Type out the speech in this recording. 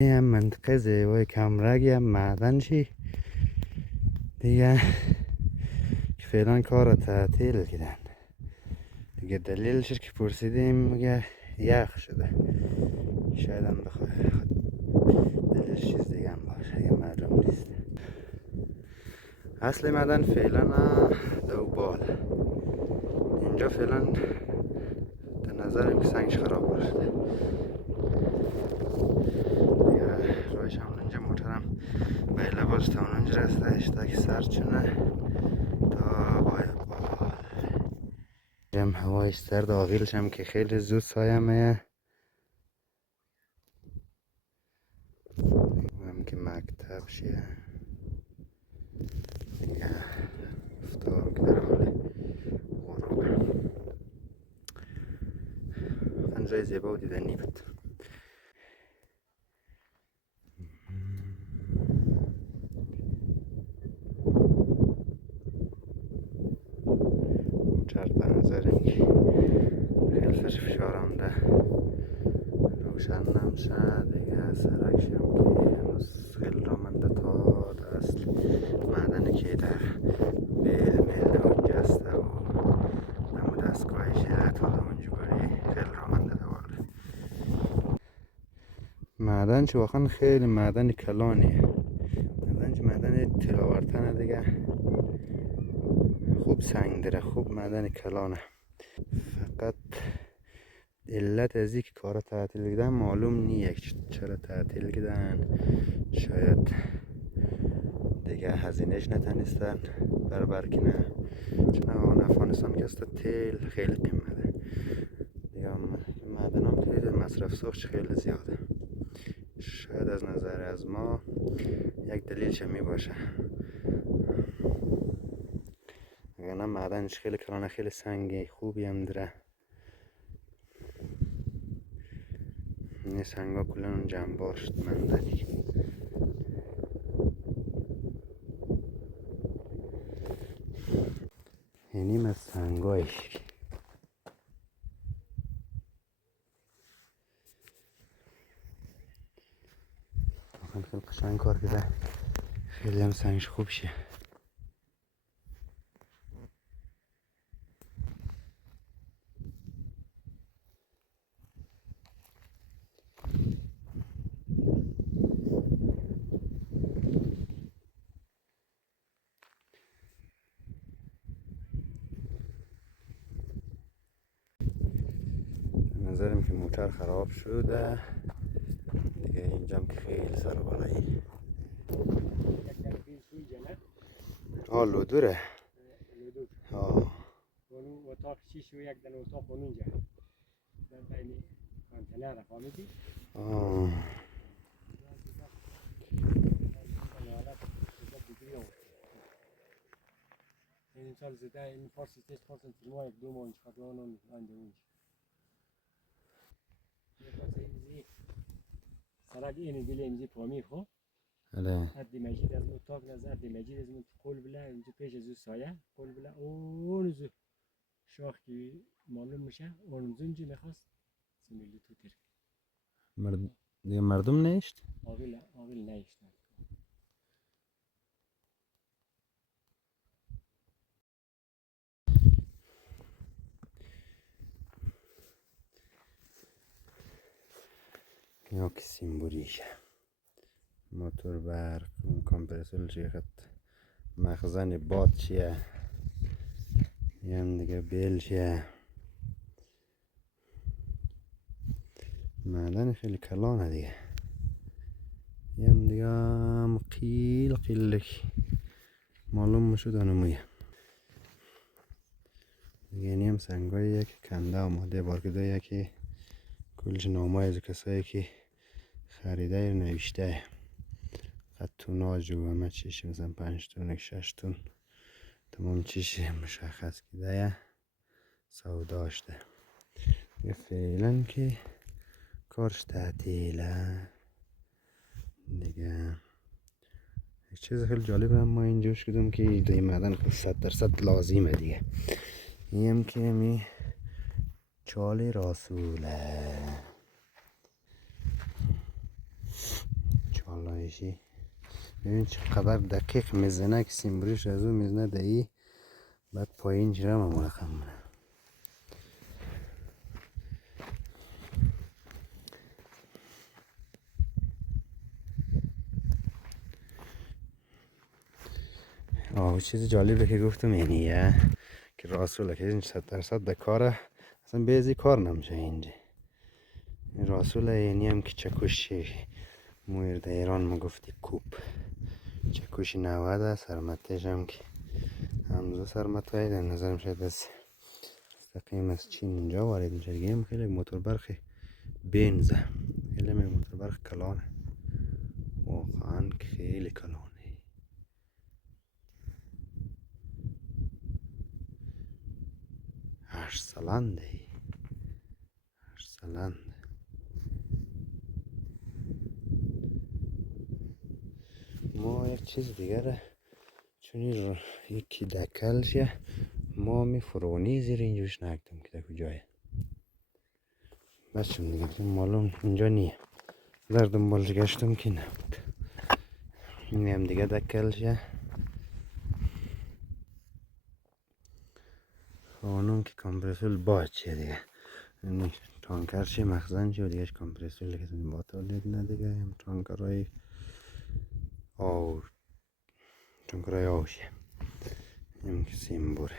این هم منطقه زیبای کمرگی هم معدنشی دیگه که فعلا کار رو تعطیل کردن دیگه. دلیلش که پرسیدیم میگه یخ شده. شاید هم بخواه دلیلش چیز دیگه هم باشه، یه معلوم نیست. اصل معدن فعلا دوبال. اینجا فعلا در نظرم که سنگش خراب شده. راهش هم اونجا موترم به لباس تا اونجا رسته اشتاک سر چونه تا بای بال. جم هوای سرد آغیلش هم که خیلی زود سایه میه. هم که مکتب شیه دیگه افتارم که در حال غروب. خنجای زیبا و دیدنی بود. چرد به نظرم که خیلی سرش فشارم ده روشن نمشه دیگه. سرکشم که هنوز خیلی را منده تا دست معدن که در بیل میل اونجا است و نمو دستگاه شیره تا اونجا باری خیلی را منده دواره. معدن چه واقعا خیلی معدن کلانیه. معدن تلاورتنه دیگه. خوب سنگ داره، خوب معدن کلانه. فقط علت از اینکه کارا تعطیل کردن معلوم نیه چرا تعطیل کردن. شاید دیگه هزینهش نتونستن برابر کنه، چون افغانستان که است تیل خیلی قیمته دیگه. معدن هم تیل مصرف سوخت خیلی زیاده. شاید از نظر از ما یک دلیلش می باشه. اگر نه معدنش خیلی کلانه، خیلی سنگی خوبی هم داره. این سنگا کلان جنبار شد معدنی. اینیم از سنگایش خیلی قشنگ کار کرده. خیلی هم سنگش خوب شه. نظرم که موتر خراب شده دیگه. اینجام که خیلی سر بالایی لودوره. اون اتاق شیش و یک دن اتاق اونجا در بین کانتینر فهمیدی؟ این سال زده این فارسی تست فارسی تیما یک دو ماه اینچ خطوان آنده اونج یه فارسی امزی سرک اینی گلی امزی پامی خو حدی مجید از اتاق نزد حدی مجید از قول بله اینجا پیش از او سایه قول بله اونزو شاخ که معلوم میشه اونزو اینجا میخواست سمیلی تو ترک دیگه مردم نیشت؟ آویل نیشت. یا که سیمبوریشه موتور برق کمپرسور چیه مخزن باد چیه یم دیگه بیل چیه. معدن خیلی کلانه دیگه. یم دیگه هم قیل قیلک معلوم مشود آنمویه دیگه. این هم سنگایی که کنده آماده بارکده یکی کلش نامه از کسایی که خریده نوشته قد توناج و همه چیش مثلا 5 تون 6 تون تمام چیش مشخص کده سوداش ده. یه فعلا که کارش تعطیله دیگه. یک چیز خیلی جالب هم ما اینجا شدم که این معدن 100% لازمه دیگه. این هم که می چالی راسوله میکشی. ببین چقدر دقیق میزنه که سیمبریش از اون میزنه دهی بعد پایین جرم هم رقم منه. چیز جالبه که گفتم اینیه که راسوله که این 100% در کاره اصلا بیزی کار نمیشه اینجا. این راسوله اینی هم که چکوشی مویر در ایران ما گفتی کوب چکوشی 90 سرمتش هم که همزو سرمتوی در نظرم شاید از مستقیم از چین اینجا وارد میشه دیگه. هم خیلی موتور برخ بنزه، خیلی موتور برخ کلانه، واقعا خیلی کلانه. ارسلنده ارسلند. ما یک چیز دیگره چون یکی دکلشه ما می فرونی زیر اینجوش نکتم که در کجایه بس چون دیگه معلوم اینجا نیه در دنبالش گشتم که نبود. این هم دیگه دکلشه خانم که کمپرسول باید چیه دیگه این تانکرشه مخزن چیه و دیگهش کمپرسول که این باطل دیدنه دیگه هم تانکرهای آوشه هم که سیمبوره.